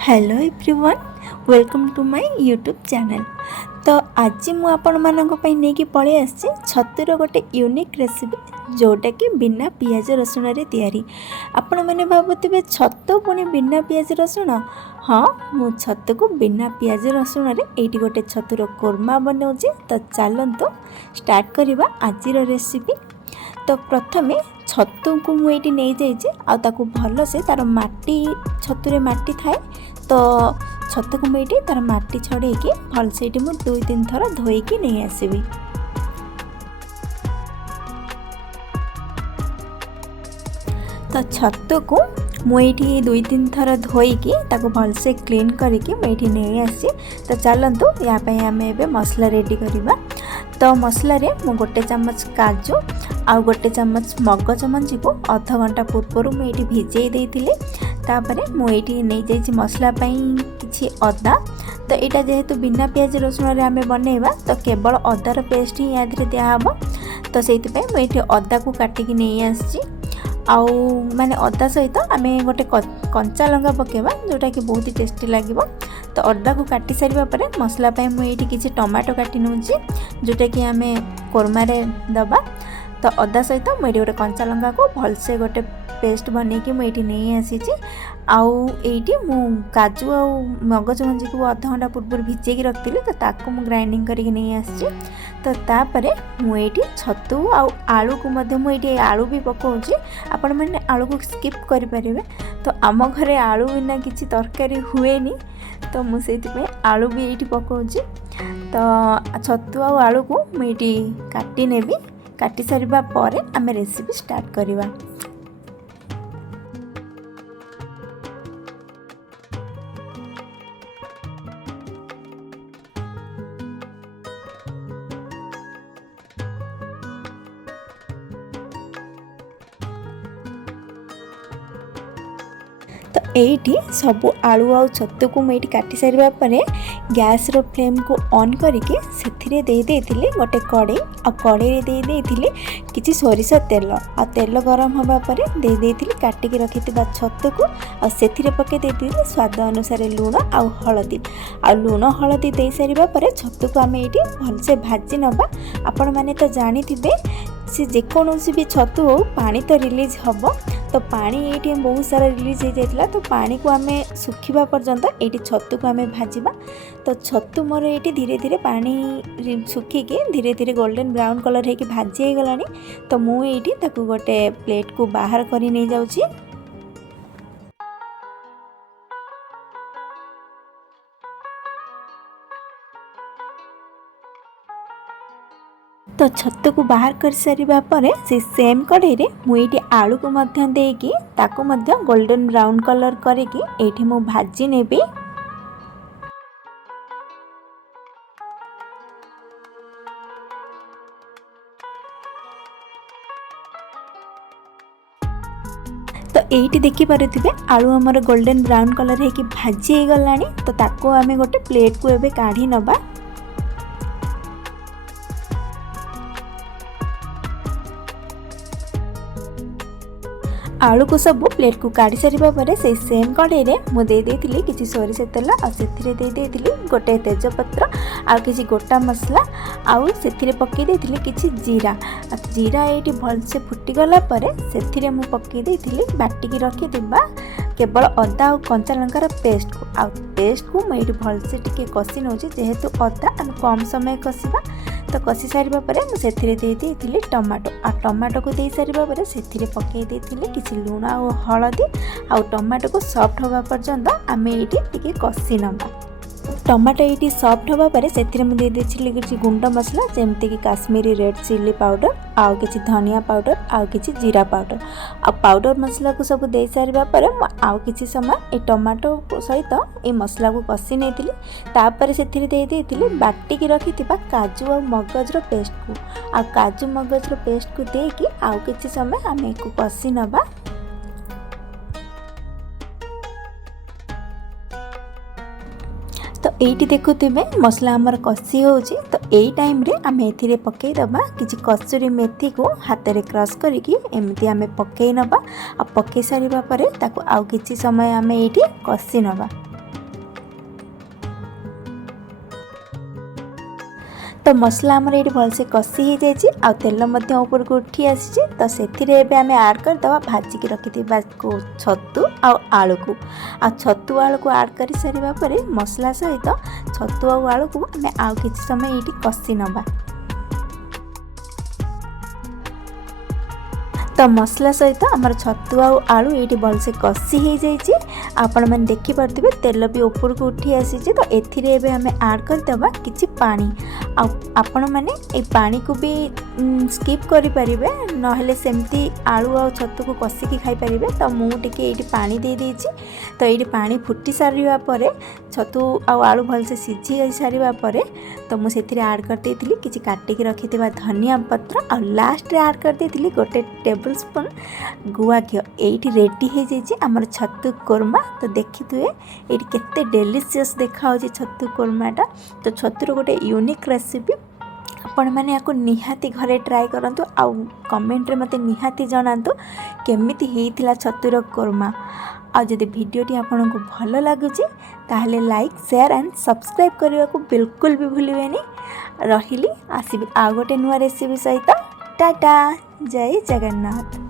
Hello everyone, welcome to my YouTube channel. तो आज मुझे नहीं पलि आसी छतुर गोटे यूनिक रेसिपी जोटा कि बिना पियाज रसुण तैयारी। आपण मैंने भावुवे छतु पुणी बिना पियाज रसुण। हाँ, मु छतु को बिना पियाज रसुण ये गोटे छतुर कोरमा बनाऊँगी। तो चलतु स्टार्ट करवा आज रेसिपी। तो प्रथमे छतु को मुझे नहीं जाइए भल से तार माटी छतुरे माटी थाए। तो छतु को मुझे तार माटी छड़े भल से मुझे 2-3 थर धोईकी नहीं आसबि। तो छतु को मुझे 2-3 थर धोईकी भल से क्लीन करके मुझे नहीं आसी। तो चलतु यहाँ मसला रेडी करवा। तो मसला रे मु 1 चामच काजू आउ 1 चामच मगज मंजी को अध घंटा पूर्व मुझे भिजे देती। तापर मुझे नहीं जाइए मसला किसी अदा। तो यहाँ जेहेतु बिना पियाज रसुण आम बनइबा तो केवल अदार पेस्ट ही यहाँ दिहब। तो से मुझे अदा को काटिकी नहीं आसी। आउ माने अदा सहित आम गोटे कंचा लंका पकेबा जोटा कि बहुत ही टेस्टी लगे। तो अदा को काटी सारिबा परे मसला मुझे किसी टमाटो काटी नौची जोटा कि आम कोरमा रे दबा। तो अदा सहित मुझे गोटे कंचा लंका को भलसे गोटे पेस्ट बनईकी मुझे नहीं आसी। आउ एटी मु काजू आ मगज मंजी को अध घंटा पूर्व भिजेकी रखी। तो ताको मु ग्राइंडिंग करके नहीं आसी। तो तापरे मुझे छतु आलू को मुझे आलू भी पकाऊँगी। आपण मैंने आलू को स्किप करें। तो आम घरे आलू बिना किसी तरकारी हुए नी। तो मुझे आलू भी ये पकाऊँगी। तो छतु आलू को मुझे काटी नेबी। काटी सारिबा परे आमे रेसिपी स्टार्ट करिवा। तो यही सबू आलू आ छतु को मुझे काटी सारिबा परे गैस रो फ्लेम को ऑन करके से देती गोटे कड़े आ कड़े दे किसी सोरिष तेल आ तेल गरम होगा पर दे काटिकी रखी छतु को से पके देती स्वाद अनुसार लुण आ हलदी। आ लुण हलदी दे सारिबा परे छतु को आम ये भलसे भाजी नबा। आपण मैंने तो जानी सी जेकोसी भी छतु हो पानी तो रिलीज हम। तो पानी ये बहुत सारा रिलीज हो जाता। तो पानी को आम सुखा पर्यंत ये छतु को आम भाजवा। तो छतु मोर ये धीरे धीरे पानी सुखिकी धीरे धीरे गोल्डन ब्राउन कलर होगी भाजी हो गला। तो मुझे गोटे प्लेट को बाहर कर नहीं जाऊँगी। तो छतु को बाहर कर सारिबा परे से सेम कढ़ाई रे मुझे आलू को मध्य देकी ताको मध्य गोल्डन ब्राउन कलर करके एठी मु भाजी नेबी। तो ये देखी पारे आलू आमर गोल्डन ब्राउन कलर होगी भाजी हो गला। तो ताको आमे गोटे प्लेट को एबे काढ़ी नबा। आलू को सब प्लेट को काढ़ी सारिबा परे से सेम कढ़ाई रे मु दे देथिली किछि सोरिष तेल आ सेथिरे दे देथिली गोटे तेजपत्र आ किछि गोटा मसला आउ सेथिरे पके देथिली किछि जीरा। जीरा एटी भल से फुटी गला परे सेथिरे मु पके देथिली बाटिकी रखी दिबा केवल अदा और कंचा लंकार पेस्ट को मुझे भल से टिके कषि नौची। जेहेतु अदा आम कम समय कषा। तो कषि सारिबा परे मुझे दे देथिली टमाटो आ टमाटो को दे सारिबा परे सेथिरे पके देथिली किछि लुण और हलदी आ टमाटो को सॉफ्ट होगा पर्यंत आम ये टिके कषि नबा। टमाटो ये सॉफ्ट होगा पर से किसी गुंड मसला जमती कि काश्मीरी रेड चिली पाउडर आउ किसी धनिया पाउडर आउ किसी जीरा पाउडर आ पाउडर मसला को सब दे सारिबा पर आउ किसी समय ये टमाटो सहित ये मसला को कषि नहीं। तापर से दे देती बाटिकी रखी काजू और मगज पेस्ट को आ काजू मगज पेस्ट को देकी आउ किसी समय आम एक कषि नबा। तो ये देखुवे मसला आमर कषि हो। तो यही टाइम रे आम ए पकईदबा किसी कसूरी मेथी को हाथ में क्रश करके एमती आम पकई नबा। आ पकई सारिबा परे ताको आउ किछि समय आम ये कषि नबा। तो मसला आमर ये भलसे कषि हो जाए आ तेल ऊपर को उठी आसी तो से आम आड करदे भाजिकी रखि छतु आलू को छतु आलू को आड कर सारा पर मसला सहित छतु आलू को आम आउ कि समय ये कषि नवा। तो मसला सहित आमर छतु आलू ये भलसे कषि हो जाए आपण मैंने देखिपे तेल भी ऊपर को उठी आसी तो एथिरे एबे आम आड करदे किछि पानी आपण मैंने ए पानी को भी स्किप करि परिबे नहेले सेमती आलू आ छतु को कषिकी खाई परिबे। तो मुझे ये पानी दे देछि तो ये पानी फुटी सारा पर छतु आलू भलसे सीझी सारा पर तो मुझे आड कर देइथिली किछि काटिकी रखिथिबा धनिया पत्र आ लास्ट रे आड कर देइथिली गोटे टेबल स्पून गुआ घी ये रेडी हो जाइए आमर छतु कोरमा। तो देखिए ये केते डेलीशियस देखा छतु कोरमाटा। तो छतुर गोटे यूनिक रेसिपी आपण मैंने आपको निहाती घरे ट्राए करंतु आउ कमेंट रे मते निहाती जणांतु केमिति हेइथिला छतुर कोरमा। आ जदि वीडियोटी आपको भल लगुच ताहले लाइक शेयर एंड सब्सक्राइब करने को बिल्कुल भी भूलिबेनी। रहिली आसीबी आ गोटे नुआ रेसिपी सहित। टाटा जय जगन्नाथ।